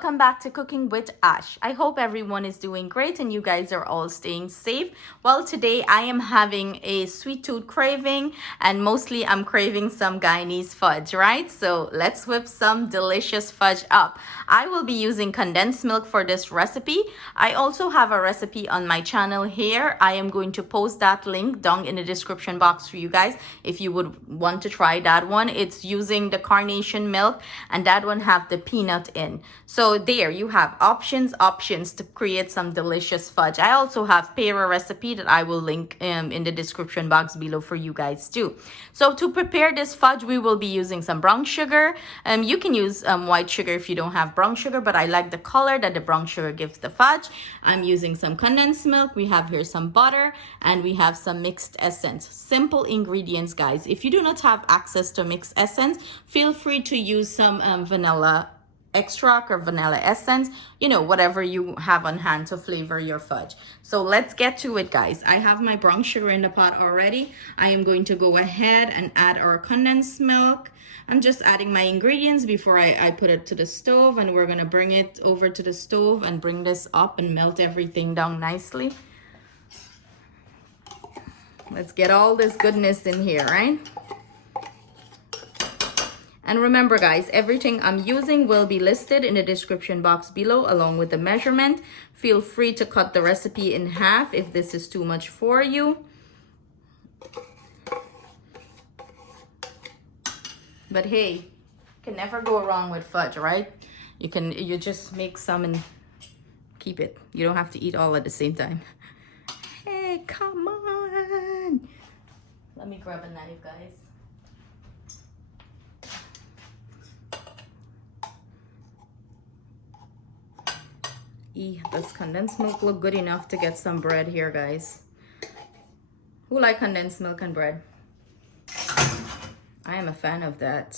welcome back to Cooking with Ash. I hope everyone is doing great and you guys are all staying safe. Well, today I am having a sweet tooth craving and mostly I'm craving some Guyanese fudge, right? So let's whip some delicious fudge up. I will be using condensed milk for this recipe. I also have a recipe on my channel here. I am going to post that link down in the description box for you guys if you would want to try that one. It's using the carnation milk and that one have the peanut in. So there you have options to create some delicious fudge. I also have pear recipe that I will link in the description box below for you guys too. So to prepare this fudge, we will be using some brown sugar. You can use white sugar if you don't have brown sugar, but I like the color that the brown sugar gives the fudge. I'm using some condensed milk. We have here some butter and we have some mixed essence. Simple ingredients, guys. If you do not have access to mixed essence, feel free to use some vanilla extract or vanilla essence, you know, whatever you have on hand to flavor your fudge. So let's get to it, guys. I have my brown sugar in the pot already. I am going to go ahead and add our condensed milk. I'm just adding my ingredients before I put it to the stove, and we're gonna bring it over to the stove and bring this up and melt everything down nicely. Let's get all this goodness in here, right? And remember, guys, everything I'm using will be listed in the description box below along with the measurement. Feel free to cut the recipe in half if this is too much for you. But hey, can never go wrong with fudge, right? You just make some and keep it. You don't have to eat all at the same time. Hey, come on. Let me grab a knife, guys. Does condensed milk look good enough to get some bread here, guys? Who like condensed milk and bread? I am a fan of that.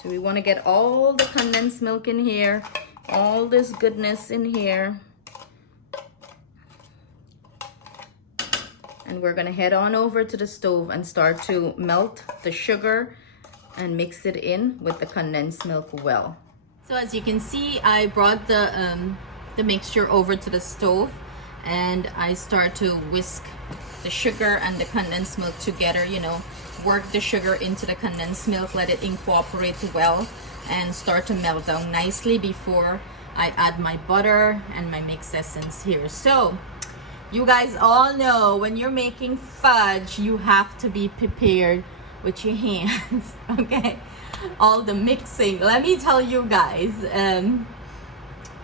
So we want to get all the condensed milk in here, all this goodness in here. And we're gonna head on over to the stove and start to melt the sugar and mix it in with the condensed milk well. So as you can see, I brought the mixture over to the stove and I start to whisk the sugar and the condensed milk together, you know, work the sugar into the condensed milk, let it incorporate well and start to melt down nicely before I add my butter and my mixed essence here. So you guys all know when you're making fudge, you have to be prepared with your hands, okay? All the mixing. Let me tell you guys,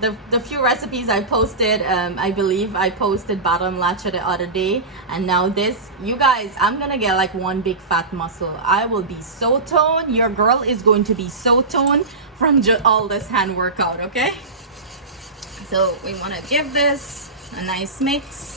the few recipes I posted, I believe I posted bottom latcha the other day, and now this, you guys, I'm gonna get like one big fat muscle. I will be so toned. Your girl is going to be so toned from all this hand workout, okay? So we wanna give this a nice mix.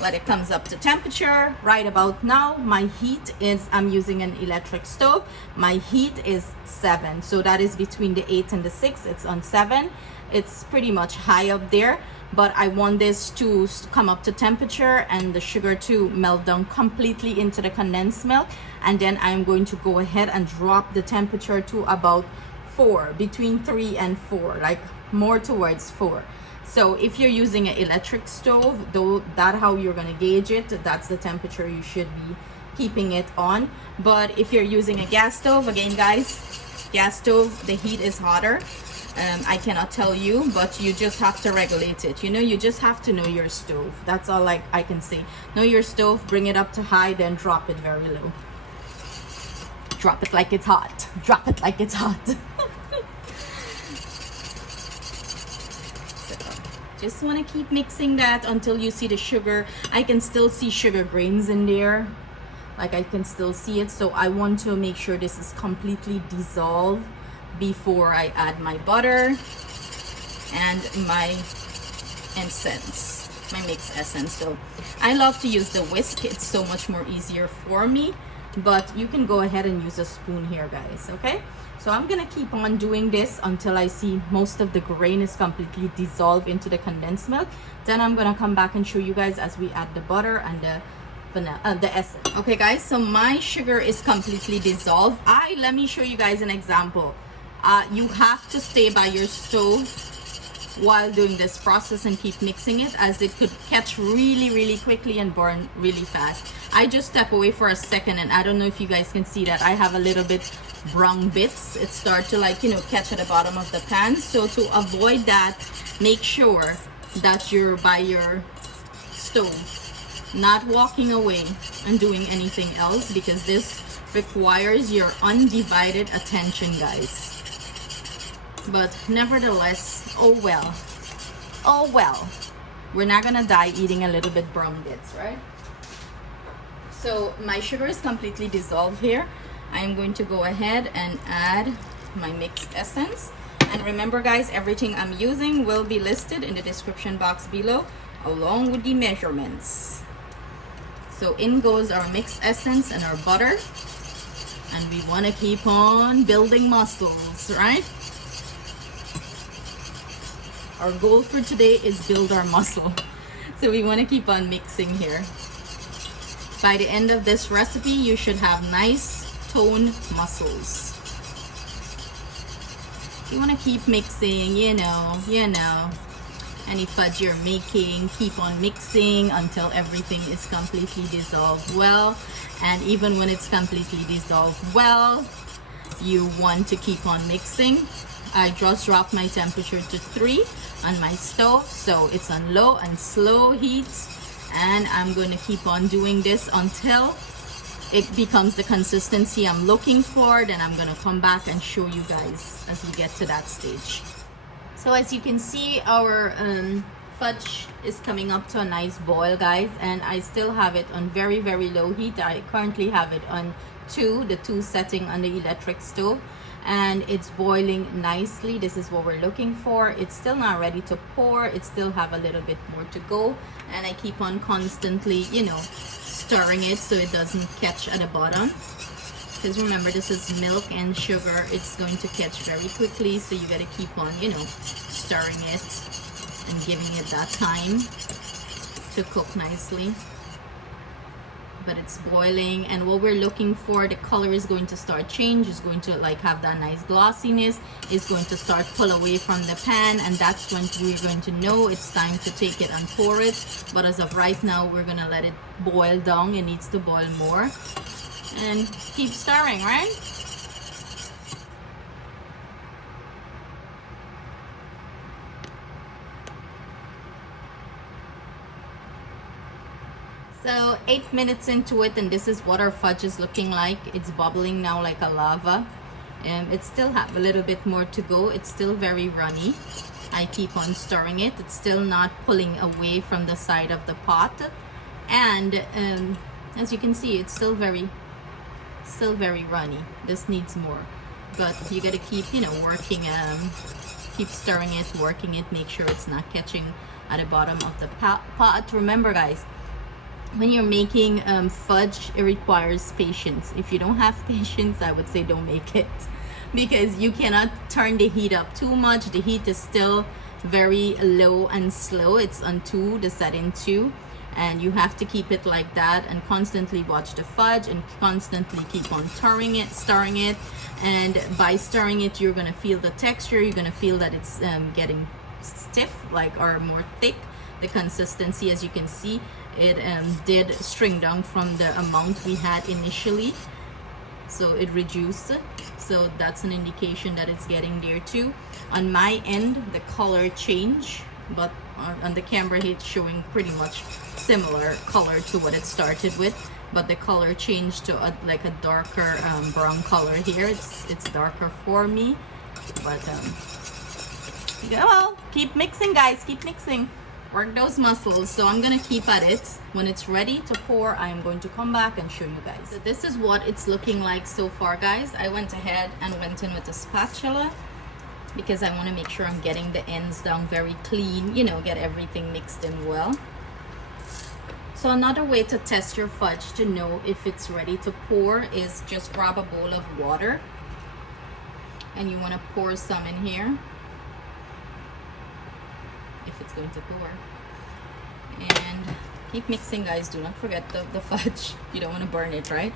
Let it comes up to temperature. Right about now, my heat is, I'm using an electric stove. My heat is 7. So that is between the 8 and the 6. It's on 7. It's pretty much high up there. But I want this to come up to temperature and the sugar to melt down completely into the condensed milk. And then I'm going to go ahead and drop the temperature to about 4, between 3 and 4, like more towards 4. So if you're using an electric stove, though, that's how you're gonna gauge it. That's the temperature you should be keeping it on. But if you're using a gas stove, again, guys, gas stove, the heat is hotter. I cannot tell you, but you just have to regulate it. You know, you just have to know your stove. That's all I can say. Know your stove, bring it up to high, then drop it very low. Drop it like it's hot. Drop it like it's hot. Just want to keep mixing that until you see the sugar. I can still see sugar grains in there, like I can still see it. So I want to make sure this is completely dissolved before I add my butter and my essence, my mixed essence. So I love to use the whisk. It's so much more easier for me, but you can go ahead and use a spoon here, guys, okay? So I'm gonna keep on doing this until I see most of the grain is completely dissolved into the condensed milk. Then I'm gonna come back and show you guys as we add the butter and the vanilla, the essence. Okay guys, so my sugar is completely dissolved. Let me show you guys an example. You have to stay by your stove while doing this process and keep mixing it, as it could catch really quickly and burn really fast. I just step away for a second, and I don't know if you guys can see that I have a little bit brown bits. It start to, like, you know, catch at the bottom of the pan. So to avoid that, make sure that you're by your stove, not walking away and doing anything else, because this requires your undivided attention, guys. But nevertheless, oh well, we're not gonna die eating a little bit brown bits, right? So my sugar is completely dissolved here. I'm going to go ahead and add my mixed essence. And remember guys, everything I'm using will be listed in the description box below, along with the measurements. So in goes our mixed essence and our butter. And we want to keep on building muscles, right? Our goal for today is build our muscle. So we want to keep on mixing here. By the end of this recipe, you should have nice toned muscles. You want to keep mixing, you know, any fudge you're making, keep on mixing until everything is completely dissolved well. And even when it's completely dissolved well, you want to keep on mixing. I just dropped my temperature to 3 on my stove, so it's on low and slow heat, and I'm going to keep on doing this until it becomes the consistency I'm looking for. Then I'm going to come back and show you guys as we get to that stage. So as you can see, our fudge is coming up to a nice boil, guys, and I still have it on very low heat. I currently have it on 2, the 2 setting on the electric stove, and it's boiling nicely. This is what we're looking for. It's still not ready to pour. It still have a little bit more to go, and I keep on constantly, you know, stirring it so it doesn't catch at the bottom, because remember, this is milk and sugar. It's going to catch very quickly, so you got to keep on, you know, stirring it and giving it that time to cook nicely. But it's boiling, and what we're looking for, the color is going to start change. It's going to like have that nice glossiness. It's going to start pull away from the pan, and that's when we're going to know it's time to take it and pour it. But as of right now, we're gonna let it boil down. It needs to boil more, and keep stirring, right? So 8 minutes into it, and this is what our fudge is looking like. It's bubbling now like a lava. It still have a little bit more to go. It's still very runny. I keep on stirring it. It's still not pulling away from the side of the pot. And as you can see, it's still very runny. This needs more. But you gotta keep, you know, working, keep stirring it, working it, make sure it's not catching at the bottom of the pot. Remember guys, when you're making fudge, it requires patience. If you don't have patience, I would say don't make it, because you cannot turn the heat up too much. The heat is still very low and slow. It's on 2, the setting 2, and you have to keep it like that and constantly watch the fudge and constantly keep on stirring it. And by stirring it, you're gonna feel the texture. You're gonna feel that it's getting stiff, like, or more thick. The consistency, as you can see, it did string down from the amount we had initially, so it reduced. So that's an indication that it's getting there too. On my end, the color changed, but on the camera it's showing pretty much similar color to what it started with, but the color changed to like a darker brown color here. It's darker for me, but yeah, well, keep mixing guys, keep mixing. Work those muscles. So I'm gonna keep at it. When it's ready to pour, I'm going to come back and show you guys. So this is what it's looking like so far, guys. I went ahead and went in with a spatula because I want to make sure I'm getting the ends down very clean, you know, get everything mixed in well. So another way to test your fudge to know if it's ready to pour is just grab a bowl of water, and you want to pour some in here if it's going to pour, and Keep mixing, guys. Do not forget the fudge. You don't want to burn it, right?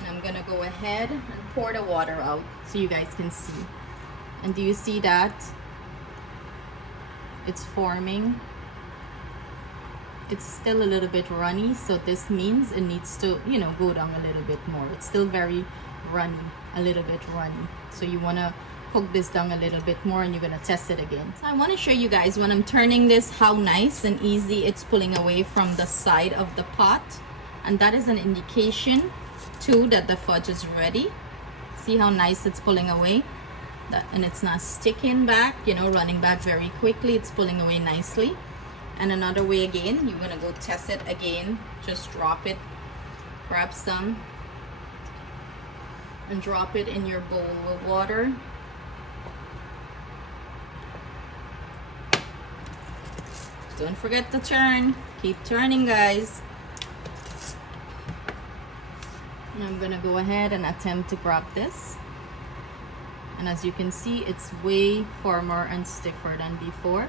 And I'm gonna go ahead and pour the water out so you guys can see. And do you see that? It's forming. It's still a little bit runny, so this means it needs to, you know, go down a little bit more. It's still very runny, a little bit runny. So you want to cook this down a little bit more, and you're going to test it again. So I want to show you guys when I'm turning this how nice and easy it's pulling away from the side of the pot. And that is an indication too that the fudge is ready. See how nice it's pulling away? And it's not sticking back, you know, running back very quickly. It's pulling away nicely. And another way again, you're gonna go test it again. Just drop it, grab some, and drop it in your bowl of water. Don't forget to turn. Keep turning, guys. And I'm gonna go ahead and attempt to grab this. And as you can see, it's way firmer and stiffer than before.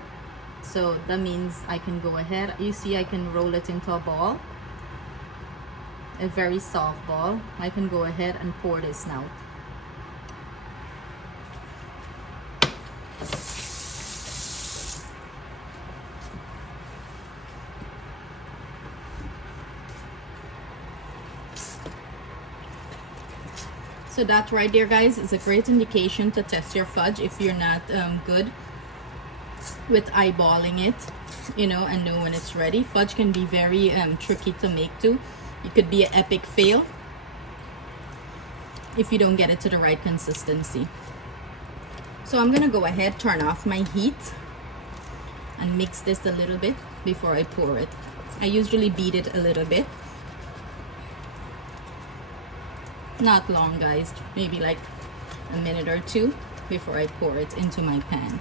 So that means I can go ahead. You see, I can roll it into a ball, a very soft ball. I can go ahead and pour this now. So that right there, guys, is a great indication to test your fudge if you're not good with eyeballing it, you know, and know when it's ready. Fudge can be very tricky to make too. It could be an epic fail if you don't get it to the right consistency. So I'm gonna go ahead, turn off my heat, and mix this a little bit before I pour it. I usually beat it a little bit. Not long, guys, maybe like a minute or two before I pour it into my pan.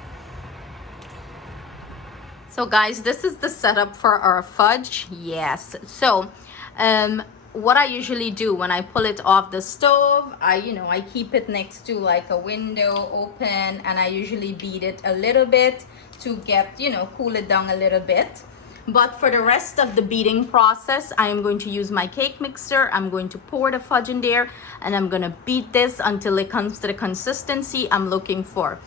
So guys, this is the setup for our fudge. Yes. So what I usually do when I pull it off the stove, I keep it next to like a window open, and I usually beat it a little bit to get, cool it down a little bit. But for the rest of the beating process, I am going to use my cake mixer. I'm going to pour the fudge in there, and I'm going to beat this until it comes to the consistency I'm looking for.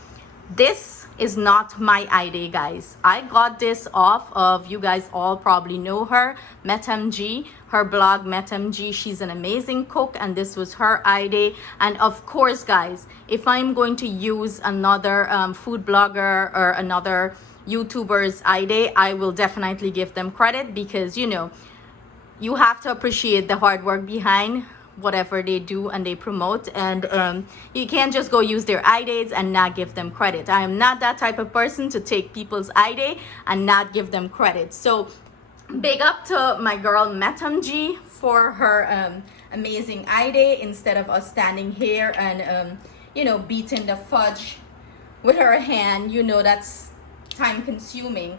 This is not my idea, guys. I got this off of, you guys all probably know her, MetMG, her blog MetMG. She's an amazing cook, and this was her idea. And of course, guys, if I'm going to use another food blogger or another YouTuber's idea, I will definitely give them credit, because you have to appreciate the hard work behind whatever they do and they promote, and you can't just go use their ideas and not give them credit. I am not that type of person to take people's idea and not give them credit. So big up to my girl MetMG for her amazing idea. Instead of us standing here and beating the fudge with her hand, that's time consuming.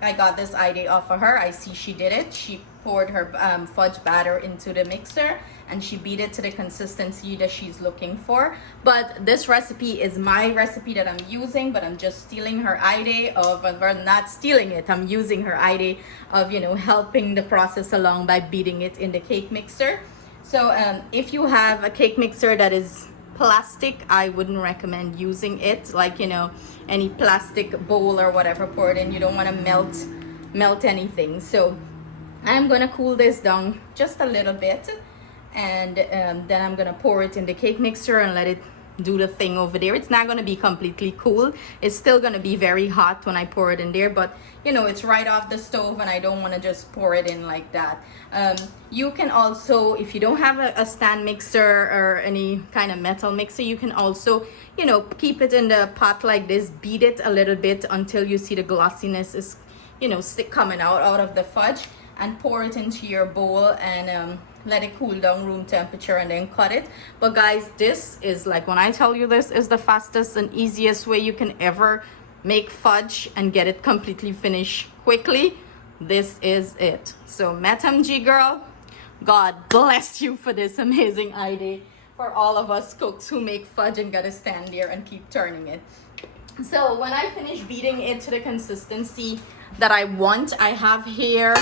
I got this idea off of her. I see she did it. She poured her fudge batter into the mixer, and she beat it to the consistency that she's looking for. But this recipe is my recipe that I'm using, but I'm just stealing her idea of, or not stealing it, I'm using her idea of, helping the process along by beating it in the cake mixer. So if you have a cake mixer that is plastic, I wouldn't recommend using it, like any plastic bowl or whatever. Pour it in. You don't want to melt anything. So I'm gonna cool this down just a little bit, and then I'm gonna pour it in the cake mixer and let it do the thing over there. It's not gonna be completely cool. It's still gonna be very hot when I pour it in there, but it's right off the stove, and I don't want to just pour it in like that. You can also, if you don't have a stand mixer or any kind of metal mixer, you can also keep it in the pot like this, beat it a little bit until you see the glossiness is coming out of the fudge, and pour it into your bowl and let it cool down room temperature, and then cut it. But guys, this is, like, when I tell you this is the fastest and easiest way you can ever make fudge and get it completely finished quickly, this is it. So MetMG girl, God bless you for this amazing idea for all of us cooks who make fudge and gotta stand there and keep turning it. So when I finish beating it to the consistency that I want, I have here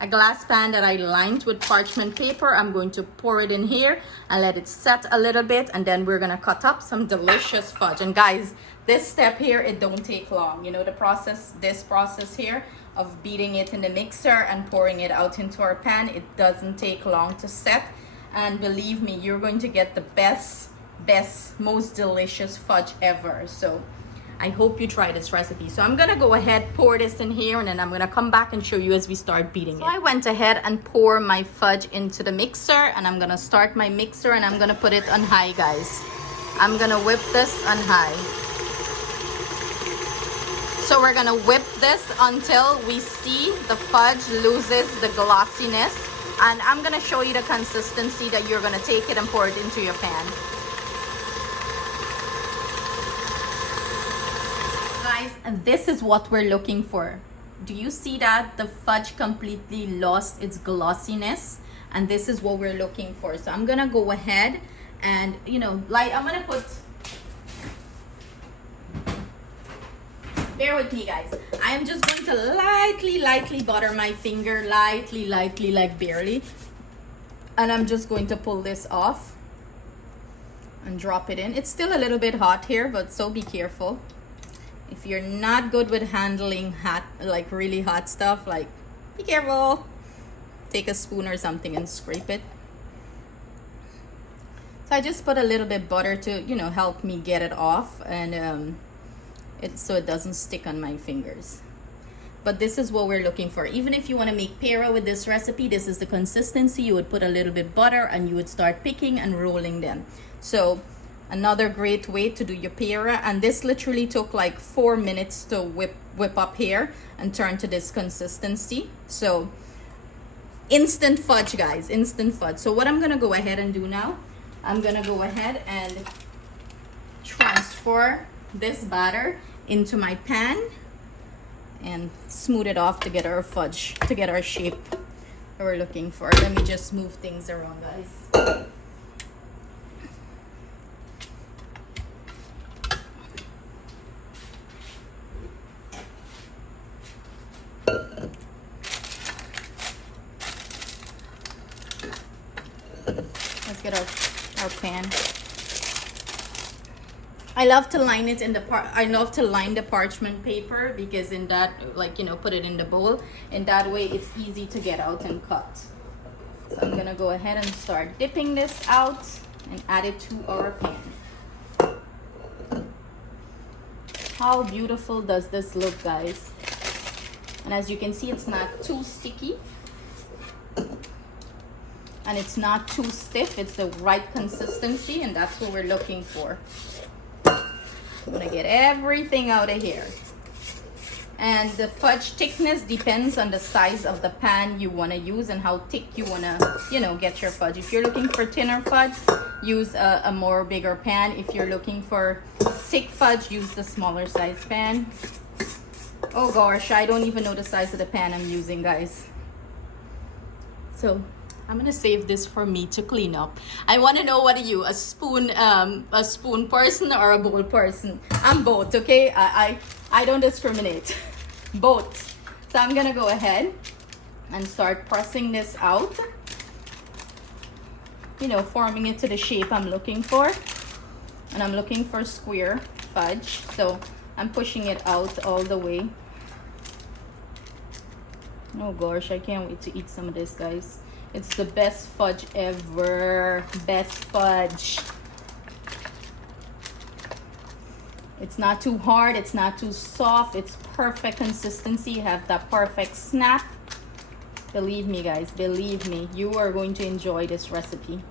a glass pan that I lined with parchment paper. I'm going to pour it in here and let it set a little bit, and then we're gonna cut up some delicious fudge. And guys, this step here, it don't take long. You know, the process, this process here of beating it in the mixer and pouring it out into our pan, it doesn't take long to set. And believe me, you're going to get the best, most delicious fudge ever. So I hope you try this recipe. So I'm gonna go ahead, pour this in here, and then I'm gonna come back and show you as we start beating it. So I went ahead and pour my fudge into the mixer, and I'm gonna start my mixer, and I'm gonna put it on high, guys. I'm gonna whip this on high. So we're gonna whip this until we see the fudge loses the glossiness. And I'm gonna show you the consistency that you're gonna take it and pour it into your pan. Guys, and this is what we're looking for. Do you see that the fudge completely lost its glossiness? And this is what we're looking for. So I'm gonna go ahead and, you know, like I'm gonna put, bear with me guys, I am just going to lightly butter my finger, lightly, like barely, and I'm just going to pull this off and drop it in. It's still a little bit hot here, but so be careful. If you're not good with handling hot, like really hot stuff, like be careful. Take a spoon or something and scrape it. So I just put a little bit butter to, you know, help me get it off, and so it doesn't stick on my fingers. But this is what we're looking for. Even if you want to make pera with this recipe, this is the consistency. You would put a little bit butter and you would start picking and rolling them. So another great way to do your pera, and this literally took like 4 minutes to whip up here and turn to this consistency. So instant fudge, guys, instant fudge. So what I'm gonna go ahead and do now, I'm gonna go ahead and transfer this batter into my pan and smooth it off to get our fudge, to get our shape that we're looking for. Let me just move things around, guys. Let's get our pan. I love to line it in the I love to line the parchment paper, because in that, like, you know, put it in the bowl. In that way, it's easy to get out and cut. So I'm gonna go ahead and start dipping this out and add it to our pan. How beautiful does this look, guys? And as you can see, it's not too sticky. And it's not too stiff. It's the right consistency, and that's what we're looking for. I'm gonna get everything out of here. And the fudge thickness depends on the size of the pan you want to use and how thick you want to, you know, get your fudge. If you're looking for thinner fudge, use a more bigger pan. If you're looking for thick fudge, use the smaller size pan. Oh gosh, I don't even know the size of the pan I'm using, guys. So I'm gonna save this for me to clean up. I want to know, what are you, a spoon person or a bowl person? I'm both, okay? I don't discriminate. Both. So I'm gonna go ahead and start pressing this out, you know, forming it to the shape I'm looking for. And I'm looking for square fudge, so I'm pushing it out all the way. Oh gosh, I can't wait to eat some of this, guys. It's the best fudge ever. Best fudge. It's not too hard. It's not too soft. It's perfect consistency. You have that perfect snap. Believe me, guys. Believe me. You are going to enjoy this recipe.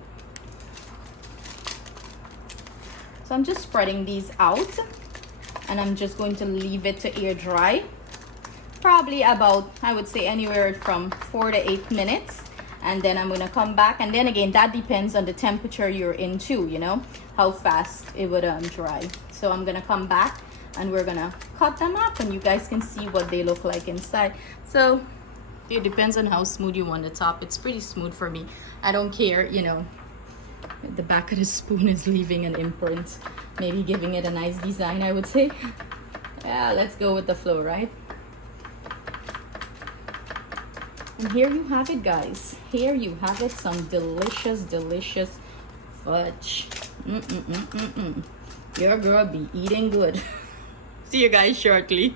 So I'm just spreading these out. And I'm just going to leave it to air dry. Probably about, I would say, anywhere from 4 to 8 minutes. And then I'm gonna come back, and then again, that depends on the temperature you're into, you know, how fast it would dry. So I'm gonna come back and we're gonna cut them up, and you guys can see what they look like inside. So it depends on how smooth you want the top. It's pretty smooth for me. I don't care, you know, The back of the spoon is leaving an imprint, maybe giving it a nice design, I would say. Yeah, let's go with the flow, right? And here you have it, guys. Here you have it, some delicious, delicious fudge. Your girl be eating good. See you guys shortly.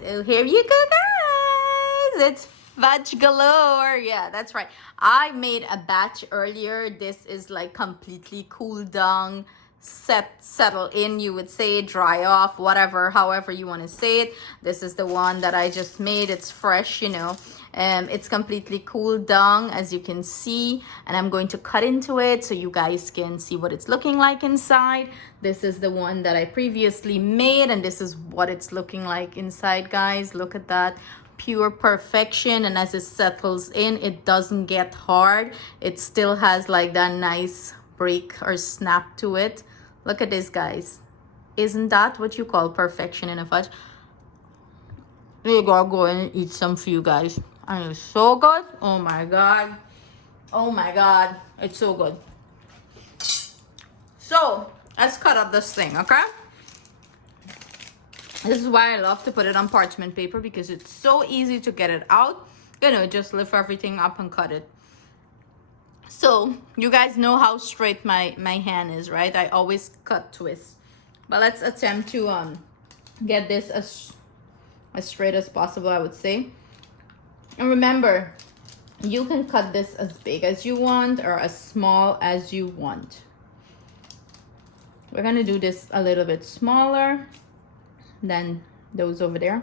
So here you go, guys. It's fudge galore. Yeah, that's right. I made a batch earlier. This is like completely cooled down, settle in, you would say, dry off, whatever, however you want to say it. This is the one that I just made. It's fresh, you know. It's completely cooled down, as you can see, and I'm going to cut into it so you guys can see what it's looking like inside. This is the one that I previously made, and this is what it's looking like inside, guys. Look at that. Pure perfection. And as it settles in, it doesn't get hard. It still has like that nice break or snap to it. Look at this, guys. Isn't that what you call perfection in a fudge? You gotta go and eat some for you guys. And it's so good. Oh my god. Oh my god. It's so good. So let's cut up this thing, okay? This is why I love to put it on parchment paper, because it's so easy to get it out. You know, just lift everything up and cut it. So you guys know how straight my hand is, right? I always cut twists. But let's attempt to get this as straight as possible, I would say. And remember, you can cut this as big as you want or as small as you want. We're gonna do this a little bit smaller than those over there.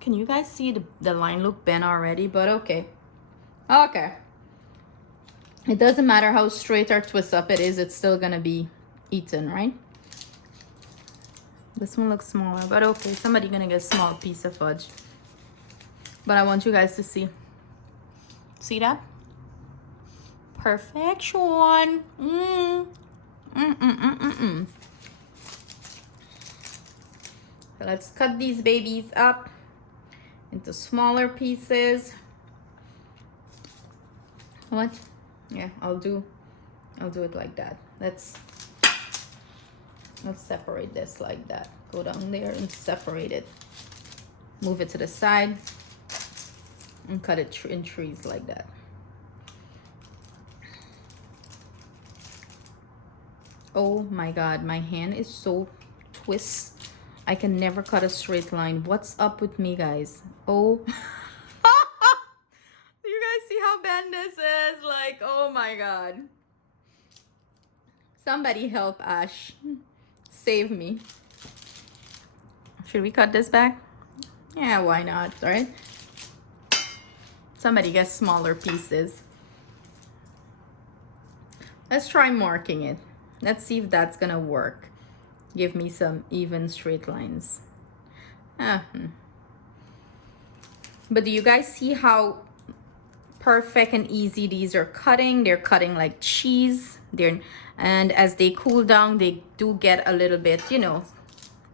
Can you guys see the line look bent already? But okay. Okay. It doesn't matter how straight or twist up it is, it's still gonna be eaten, right? This one looks smaller, but okay, somebody gonna get a small piece of fudge. But I want you guys to see. See that? Perfection. So let's cut these babies up into smaller pieces. What? Yeah, I'll do it like that. Let's separate this like that. Go down there and separate it. Move it to the side and cut it in trees like that. Oh my god, my hand is so twist. I can never cut a straight line. What's up with me, guys? Oh. You guys see how bent this is? Like, oh my god. Somebody help Ash. Save me. Should we cut this back? Yeah, why not, right? Somebody gets smaller pieces. Let's try marking it. Let's see if that's gonna work. Give me some even straight lines. But do you guys see how perfect and easy these are cutting? They're cutting like cheese. And as they cool down, they do get a little bit, you know,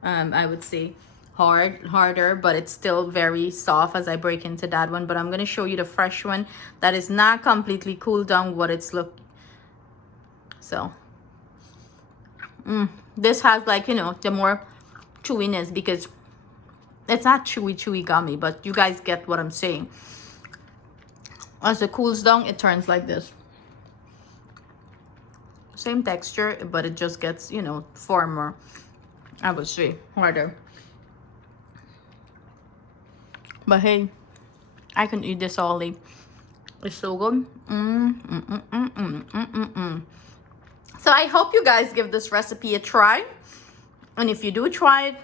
I would say harder, but it's still very soft as I break into that one. But I'm gonna show you the fresh one that is not completely cooled down, what it's look. So this has, like, you know, the more chewiness, because it's not chewy gummy, but you guys get what I'm saying. As it cools down, it turns like this. Same texture, but it just gets, you know, firmer, I would say, harder. But hey, I can eat this all day. It's so good. So I hope you guys give this recipe a try. And if you do try it,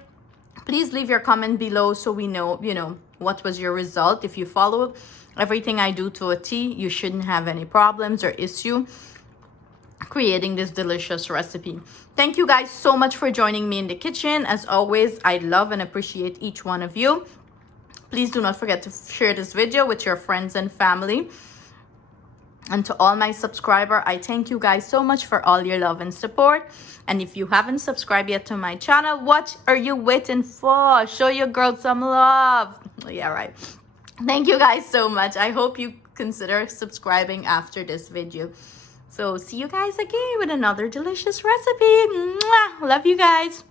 please leave your comment below so we know, you know, what was your result. If you follow everything I do to a T, you shouldn't have any problems or issue creating this delicious recipe. Thank you guys so much for joining me in the kitchen. As always, I love and appreciate each one of you. Please do not forget to share this video with your friends and family. And to all my subscribers, I thank you guys so much for all your love and support. And if you haven't subscribed yet to my channel, what are you waiting for? Show your girl some love. Yeah, right. Thank you guys so much. I hope you consider subscribing after this video. So see you guys again with another delicious recipe. Mwah! Love you guys.